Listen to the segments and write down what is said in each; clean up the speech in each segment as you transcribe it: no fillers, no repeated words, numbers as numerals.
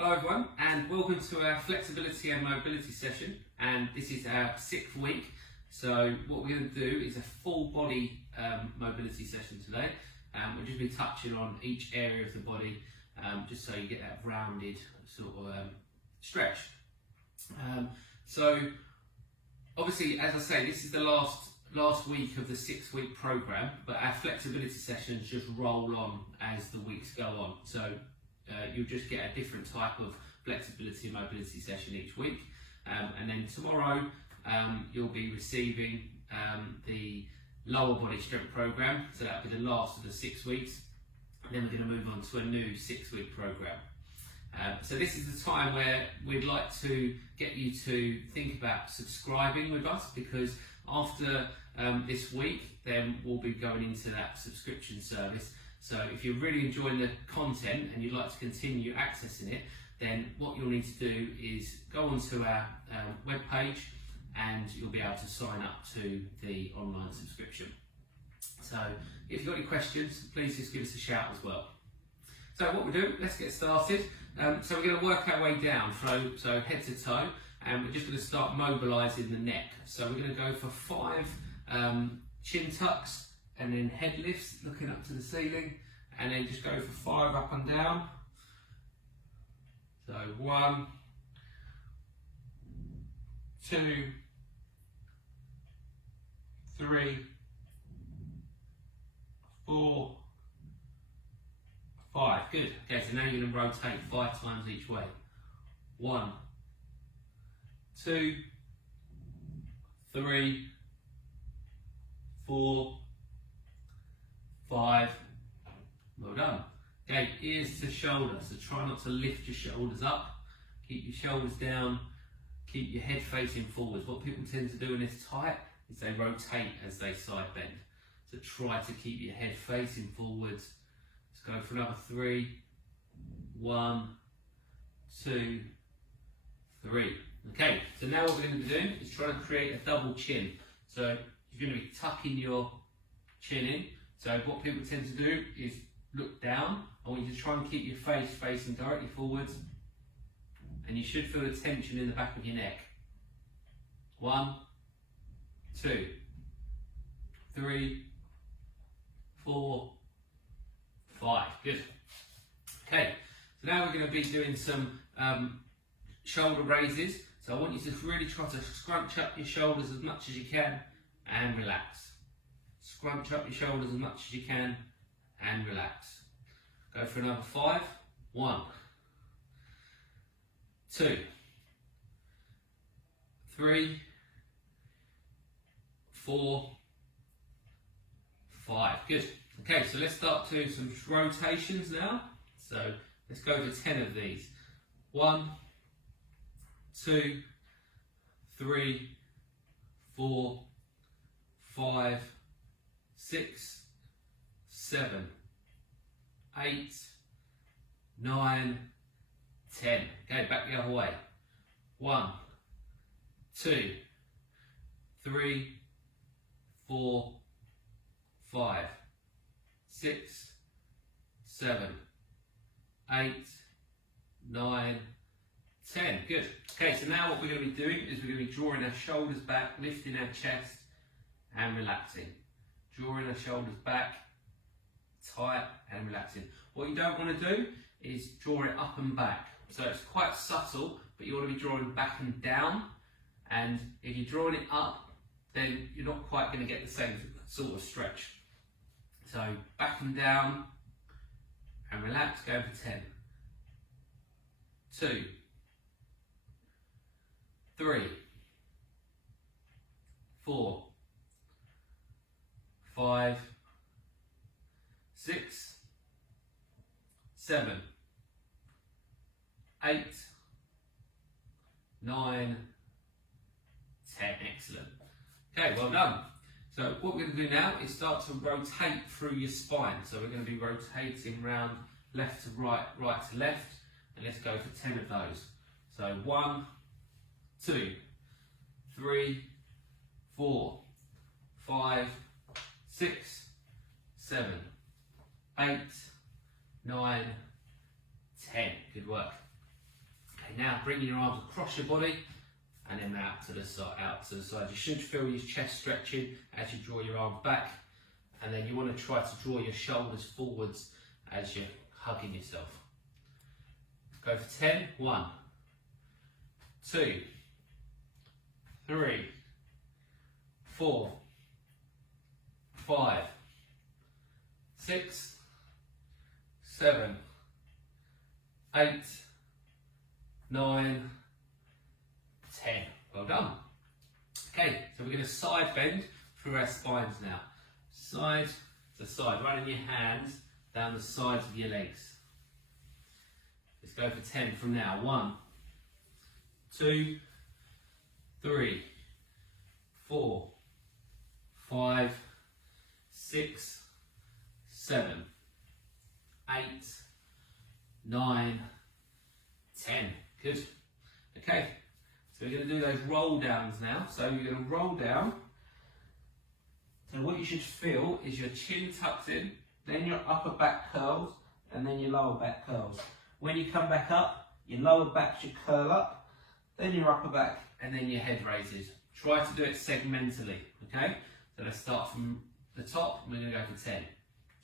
Hello everyone, and welcome to our flexibility and mobility session, and this is our 6th week. So what we're going to do is a full body mobility session today. We'll just be touching on each area of the body, just so you get that rounded sort of stretch. So obviously, as I say, this is the last week of the 6-week program, but our flexibility sessions just roll on as the weeks go on. So you'll just get a different type of flexibility and mobility session each week, and then tomorrow you'll be receiving the lower body strength program, so that'll be the last of the 6 weeks, and then we're going to move on to a new 6-week program. So this is the time where we'd like to get you to think about subscribing with us, because after this week then we'll be going into that subscription service. So if you're really enjoying the content and you'd like to continue accessing it, then what you'll need to do is go onto our webpage and you'll be able to sign up to the online subscription. So if you've got any questions, please just give us a shout as well. So what we'll do, let's get started. So we're going to work our way down, so head to toe, and we're just going to start mobilising the neck. So we're going to go for 5 chin tucks, and then head lifts, looking up to the ceiling, and then just go for 5 up and down. So 1, 2, 3, 4, 5. Good. Okay, so now you're going to rotate 5 times each way. 1, 2, 3, 4, 5. Well done. Okay, ears to shoulders. So try not to lift your shoulders up. Keep your shoulders down. Keep your head facing forwards. What people tend to do when it's tight is they rotate as they side bend. So try to keep your head facing forwards. Let's go for another 3. 1, 2, 3. Okay, so now what we're going to be doing is trying to create a double chin. So you're going to be tucking your chin in. So what people tend to do is look down. I want you to try and keep your face facing directly forwards, and you should feel the tension in the back of your neck. 1, 2, 3, 4, 5. Good. Okay, so now we're going to be doing some shoulder raises. So I want you to really try to scrunch up your shoulders as much as you can and relax. Scrunch up your shoulders as much as you can and relax. Go for another 5. 1, 2, 3, 4, 5. Good. Okay, so let's start doing some rotations now. So let's go for 10 of these. 1, 2, 3, 4, 5, 6, 7, 8, 9, 10. Okay, back the other way. 1, 2, 3, 4, 5, 6, 7, 8, 9, 10. Good. Okay, so now what we're going to be doing is we're going to be drawing our shoulders back, lifting our chest, and relaxing. Drawing our shoulders back, tight and relaxing. What you don't want to do is draw it up and back. So it's quite subtle, but you want to be drawing back and down. And if you're drawing it up, then you're not quite going to get the same sort of stretch. So back and down and relax, go for 10. 2, 3, 4, 5, 6, 7, 8, 9, 10. Excellent. Okay, well done. So what we're going to do now is start to rotate through your spine. So we're going to be rotating round left to right, right to left, and let's go for 10 of those. So 1, 2, 3, 4, 5, 6, 7, 8, 9, 10. Good work. Okay, now bringing your arms across your body and then out to the side. You should feel your chest stretching as you draw your arms back, and then you want to try to draw your shoulders forwards as you're hugging yourself. Go for 10. 1, 2, 3, 4, 5, 6, 7, 8, 9, 10. Well done. Okay, so we're going to side bend through our spines now. Side to side, running your hands down the sides of your legs. Let's go for 10 from now. 1, 2, 3, 4, 5, 6, 7, 8, 9, 10. Good. Okay, so we're going to do those roll downs now. So you're going to roll down. So what you should feel is your chin tucks in, then your upper back curls, and then your lower back curls. When you come back up, your lower back should curl up, then your upper back, and then your head raises. Try to do it segmentally, okay? So let's start from the top, and we're going to go for 10.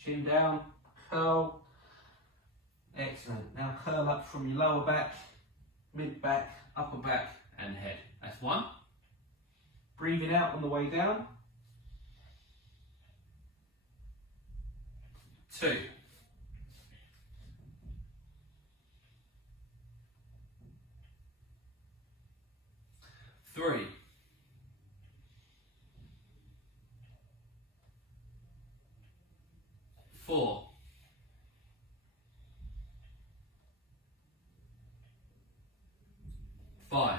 Chin down, curl. Excellent. Now curl up from your lower back, mid back, upper back, and head. That's 1. Breathing out on the way down. 2. 3. 4. 5.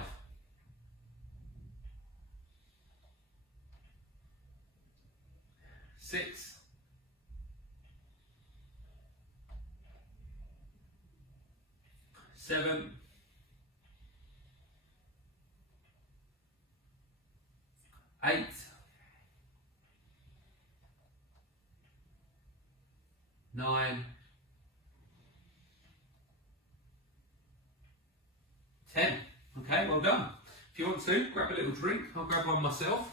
6. 7. 8. 9. 10. Okay, well done. If you want to, grab a little drink. I'll grab one myself.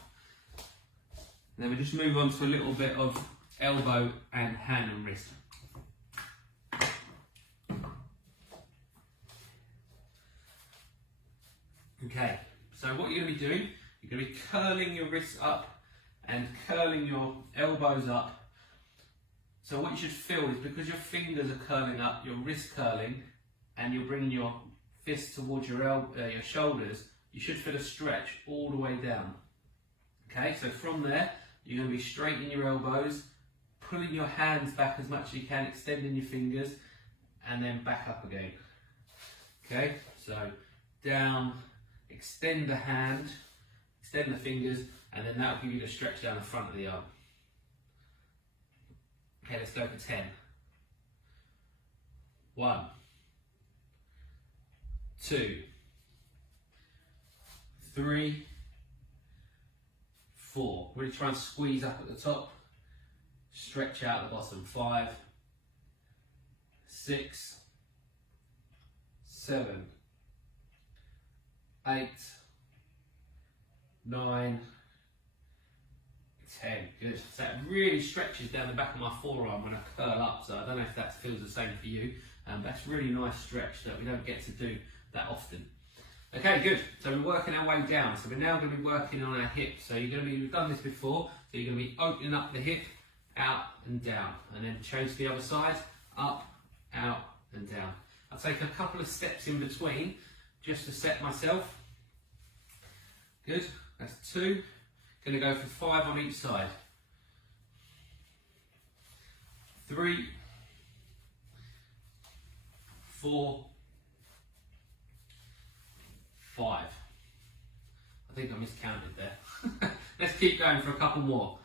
And then we just move on to a little bit of elbow and hand and wrist. Okay, so what you're going to be doing, you're going to be curling your wrists up and curling your elbows up. So what you should feel is, because your fingers are curling up, your wrist curling, and you're bringing your fist towards your shoulders, you should feel a stretch all the way down. Okay, so from there, you're going to be straightening your elbows, pulling your hands back as much as you can, extending your fingers, and then back up again. Okay, so down, extend the hand, extend the fingers, and then that will give you the stretch down the front of the arm. Okay, let's go for 10. 1, 2, 3, 4. Really try and squeeze up at the top, stretch out the bottom. 5, 6, 7, 8, 9, 10. Good. So that really stretches down the back of my forearm when I curl up. So I don't know if that feels the same for you. That's a really nice stretch that we don't get to do that often. Okay, good. So we're working our way down. So we're now going to be working on our hips. So we've done this before. So you're going to be opening up the hip, out and down, and then change to the other side, up, out and down. I'll take a couple of steps in between just to set myself. Good. That's 2. Going to go for 5 on each side. 3, 4, 5. I think I miscounted there. Let's keep going for a couple more.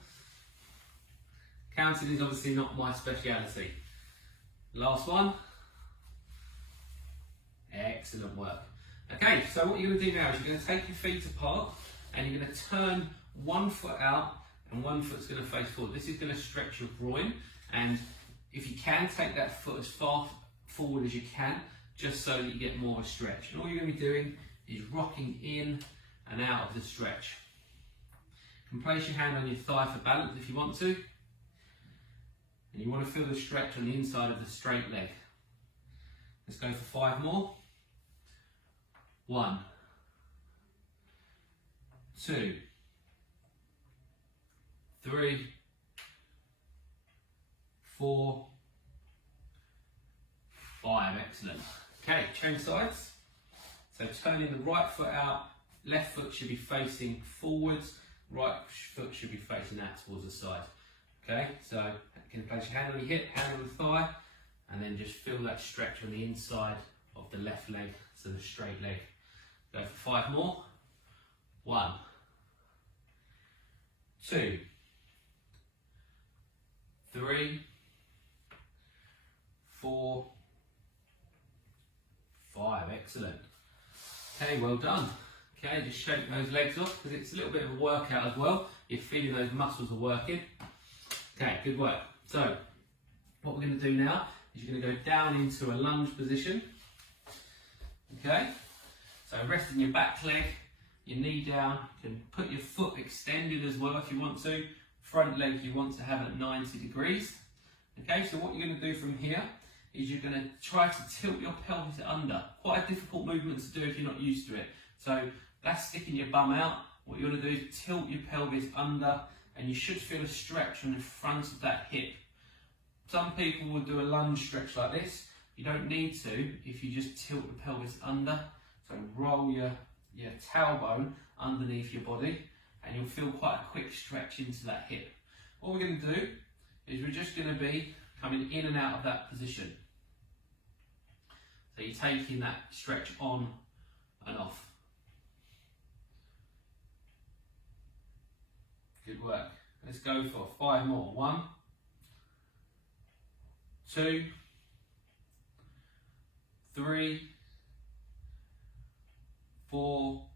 Counting is obviously not my speciality. Last one. Excellent work. Okay, so what you're going to do now is you're going to take your feet apart and you're going to turn one foot out and one foot's going to face forward. This is going to stretch your groin, and if you can, take that foot as far forward as you can, just so that you get more of a stretch. And all you're going to be doing is rocking in and out of the stretch. You can place your hand on your thigh for balance if you want to. And you want to feel the stretch on the inside of the straight leg. Let's go for 5 more. 1, 2, 3, 4, 5. Excellent. Okay, change sides. So turning the right foot out, left foot should be facing forwards, right foot should be facing out towards the side. Okay, so you can place your hand on your hip, hand on the thigh, and then just feel that stretch on the inside of the left leg, so the straight leg. Go for 5 more. 1, 2, 3, 4, 5. Excellent. Okay, well done. Okay, just shake those legs off because it's a little bit of a workout as well. You're feeling those muscles are working. Okay, good work. So, what we're going to do now is you're going to go down into a lunge position. Okay, so resting your back leg, your knee down. You can put your foot extended as well if you want to. Front leg you want to have at 90 degrees. Okay, so what you're going to do from here is you're going to try to tilt your pelvis under. Quite a difficult movement to do if you're not used to it. So that's sticking your bum out. What you want to do is tilt your pelvis under, and you should feel a stretch on the front of that hip. Some people will do a lunge stretch like this. You don't need to if you just tilt the pelvis under. So roll your tailbone underneath your body, and you'll feel quite a quick stretch into that hip. What we're going to do is we're just going to be coming in and out of that position. So you're taking that stretch on and off. Good work. Let's go for 5 more. 1, 2, 3, 4,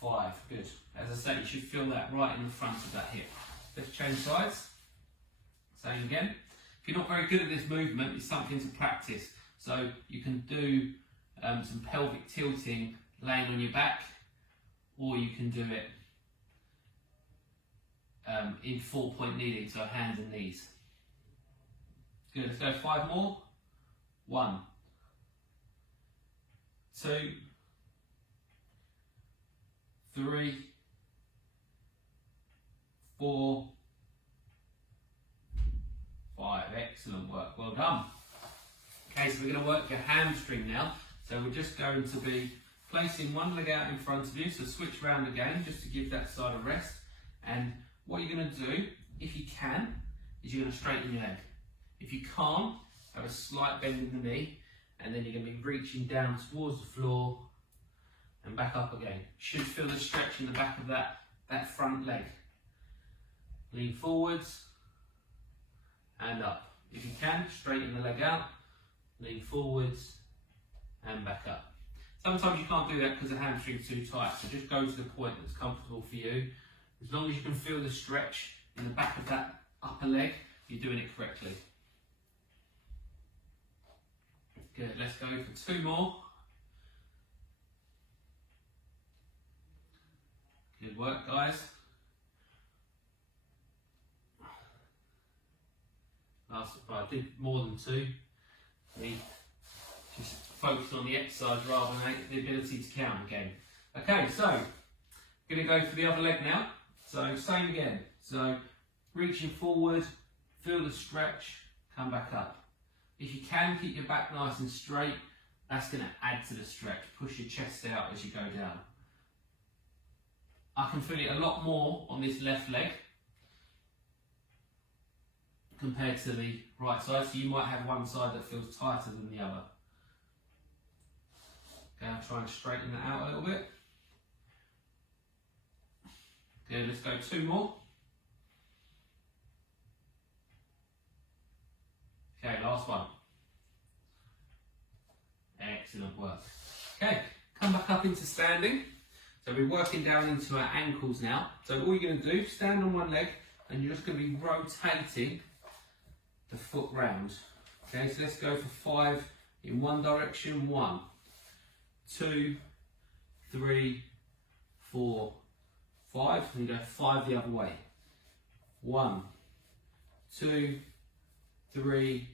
5. Good. As I said, you should feel that right in the front of that hip. Let's change sides. Same again. If you're not very good at this movement, it's something to practice. So you can do some pelvic tilting laying on your back, or you can do it in 4-point kneeling, so hands and knees. Good, let's go 5 more. 1, 2, 3, 4, 5. Excellent work, well done. Okay, so we're going to work your hamstring now. So we're just going to be placing one leg out in front of you, so switch round again just to give that side a rest. And what you're going to do, if you can, is you're going to straighten your leg. If you can't, have a slight bend in the knee, and then you're going to be reaching down towards the floor and back up again. You should feel the stretch in the back of that front leg. Lean forwards and up. If you can, straighten the leg out, lean forwards and back up. Sometimes you can't do that because the hamstring's too tight, so just go to the point that's comfortable for you. As long as you can feel the stretch in the back of that upper leg, you're doing it correctly. Good, let's go for 2 more. Good work, guys. I did more than 2. We just focus on the exercise rather than the ability to count again. Okay, so I'm going to go for the other leg now. So same again. So reaching forward, feel the stretch, come back up. If you can, keep your back nice and straight. That's going to add to the stretch. Push your chest out as you go down. I can feel it a lot more on this left leg compared to the right side, so you might have one side that feels tighter than the other. Okay, I'll try and straighten that out a little bit. Good, let's go 2 more. Okay, last one. Excellent work. Okay, come back up into standing. So we're working down into our ankles now. So all you're going to do, stand on one leg, and you're just going to be rotating the foot round. Okay, so let's go for 5 in one direction. 1, 2, 3, 4, 5. And go 5 the other way. 1, 2, 3,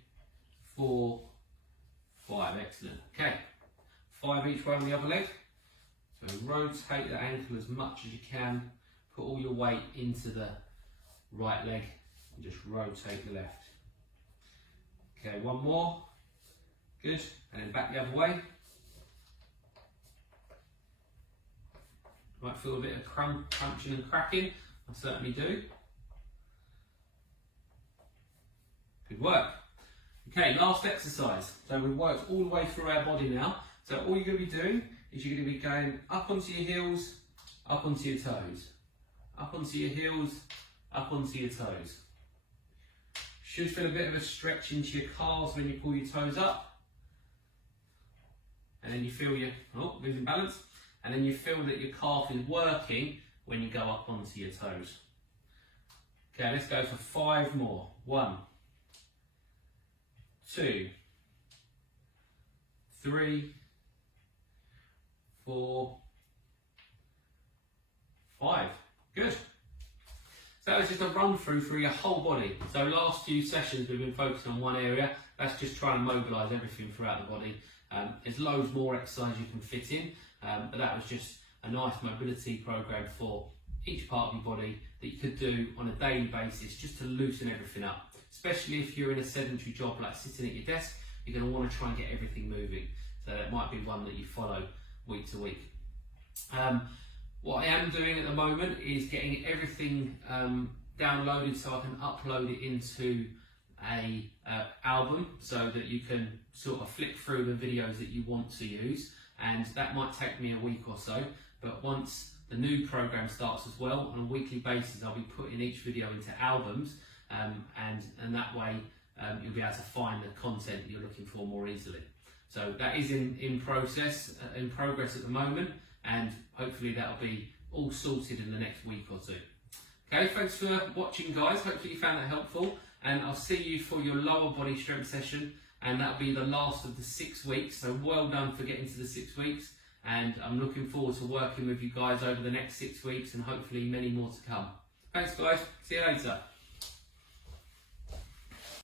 4, 5. Excellent. Okay, 5 each way on the other leg. So rotate the ankle as much as you can. Put all your weight into the right leg and just rotate the left. Okay, one more. Good. And then back the other way. Might feel a bit of crunching and cracking. I certainly do. Good work. Okay, last exercise. So we've worked all the way through our body now. So all you're going to be doing is you're going to be going up onto your heels, up onto your toes. Up onto your heels, up onto your toes. Should feel a bit of a stretch into your calves when you pull your toes up. And then you feel your, losing balance. And then you feel that your calf is working when you go up onto your toes. Okay, let's go for 5 more. 1, 2, 3, 4, 5. Good. So that was just a run through your whole body. So last few sessions we've been focusing on one area. That's just trying to mobilise everything throughout the body. There's loads more exercise you can fit in, but that was just a nice mobility program for each part of your body that you could do on a daily basis just to loosen everything up. Especially if you're in a sedentary job like sitting at your desk, you're going to want to try and get everything moving. So that might be one that you follow week to week. What I am doing at the moment is getting everything downloaded so I can upload it into a album so that you can sort of flick through the videos that you want to use, and that might take me a week or so, but once the new program starts as well, on a weekly basis I'll be putting each video into albums, and that way you'll be able to find the content that you're looking for more easily. So that is in progress at the moment, and hopefully that'll be all sorted in the next week or 2. Okay, thanks for watching guys, hopefully you found that helpful, and I'll see you for your lower body strength session, and that'll be the last of the 6 weeks, so well done for getting to the 6 weeks, and I'm looking forward to working with you guys over the next 6 weeks and hopefully many more to come. Thanks guys, see you later.